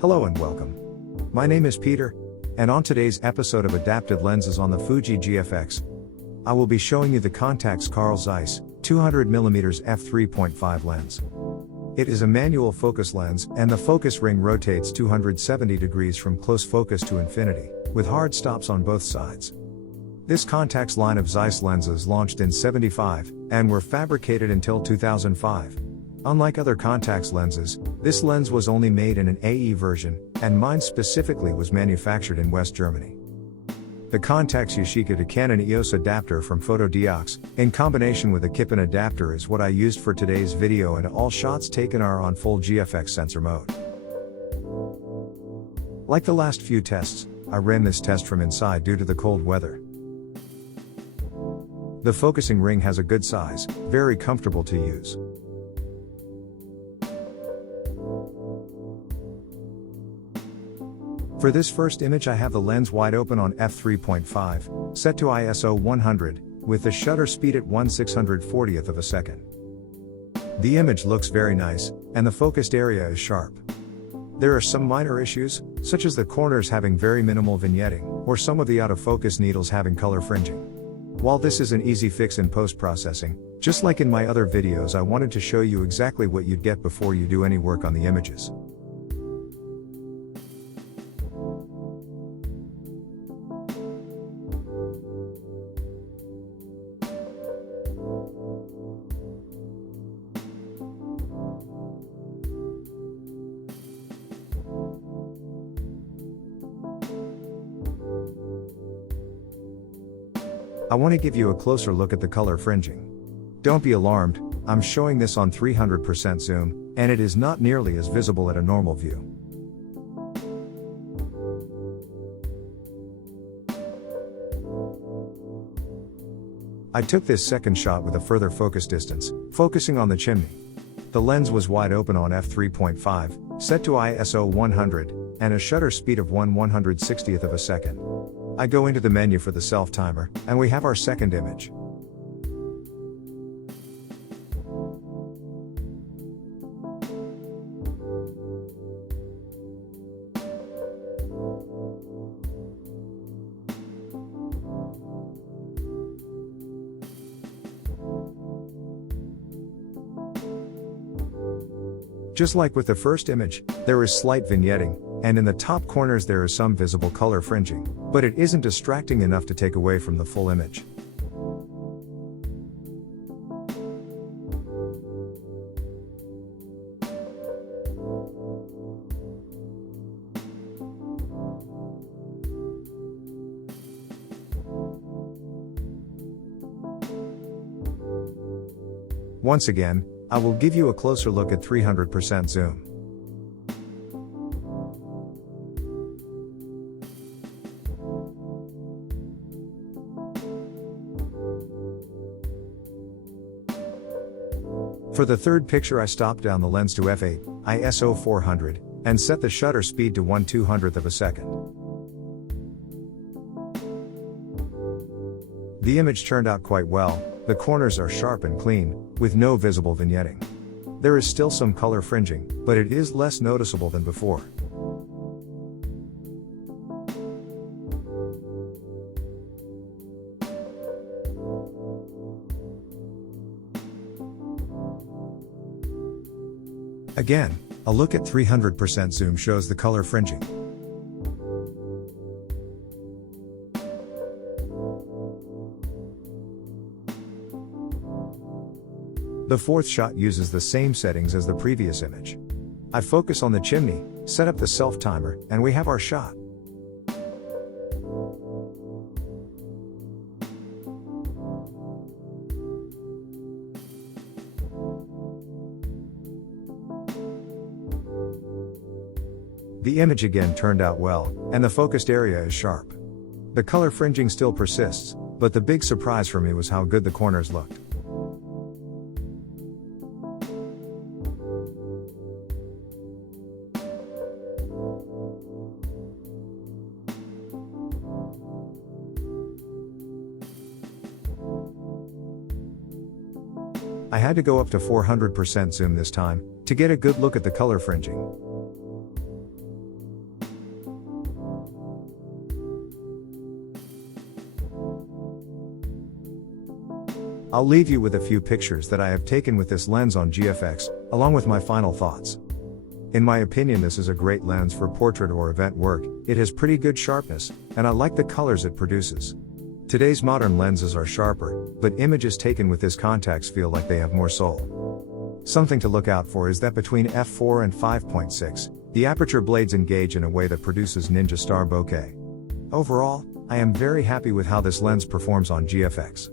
Hello and welcome. My name is Peter, and on today's episode of Adapted Lenses on the Fuji GFX, I will be showing you the CONTAX Carl Zeiss 200mm f3.5 lens. It is a manual focus lens, and the focus ring rotates 270 degrees from close focus to infinity, with hard stops on both sides. This CONTAX line of Zeiss lenses launched in '75, and were fabricated until 2005. Unlike other CONTAX lenses, this lens was only made in an AE version, and mine specifically was manufactured in West Germany. The CONTAX Yashica to Canon EOS adapter from Fotodiox, in combination with a Kippen adapter, is what I used for today's video, and all shots taken are on full GFX sensor mode. Like the last few tests, I ran this test from inside due to the cold weather. The focusing ring has a good size, very comfortable to use. For this first image I have the lens wide open on f3.5, set to ISO 100, with the shutter speed at 1/640th of a second. The image looks very nice, and the focused area is sharp. There are some minor issues, such as the corners having very minimal vignetting, or some of the out-of-focus needles having color fringing. While this is an easy fix in post-processing, just like in my other videos, I wanted to show you exactly what you'd get before you do any work on the images. I want to give you a closer look at the color fringing. Don't be alarmed, I'm showing this on 300% zoom, and it is not nearly as visible at a normal view. I took this second shot with a further focus distance, focusing on the chimney. The lens was wide open on f3.5, set to ISO 100, and a shutter speed of 1/160th of a second. I go into the menu for the self-timer, and we have our second image. Just like with the first image, there is slight vignetting, and in the top corners there is some visible color fringing, but it isn't distracting enough to take away from the full image. Once again, I will give you a closer look at 300% zoom. For the third picture I stopped down the lens to f8, ISO 400, and set the shutter speed to 1/200th of a second. The image turned out quite well. The corners are sharp and clean, with no visible vignetting. There is still some color fringing, but it is less noticeable than before. Again, a look at 300% zoom shows the color fringing. The fourth shot uses the same settings as the previous image. I focus on the chimney, set up the self-timer, and we have our shot. The image again turned out well, and the focused area is sharp. The color fringing still persists, but the big surprise for me was how good the corners looked. I had to go up to 400% zoom this time, to get a good look at the color fringing. I'll leave you with a few pictures that I have taken with this lens on GFX, along with my final thoughts. In my opinion, this is a great lens for portrait or event work. It has pretty good sharpness, and I like the colors it produces. Today's modern lenses are sharper, but images taken with this Contax feel like they have more soul. Something to look out for is that between f4 and 5.6, the aperture blades engage in a way that produces ninja star bokeh. Overall, I am very happy with how this lens performs on GFX.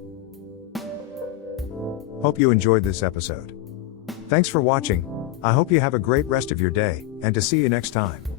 Hope you enjoyed this episode. Thanks for watching. I hope you have a great rest of your day, and to see you next time.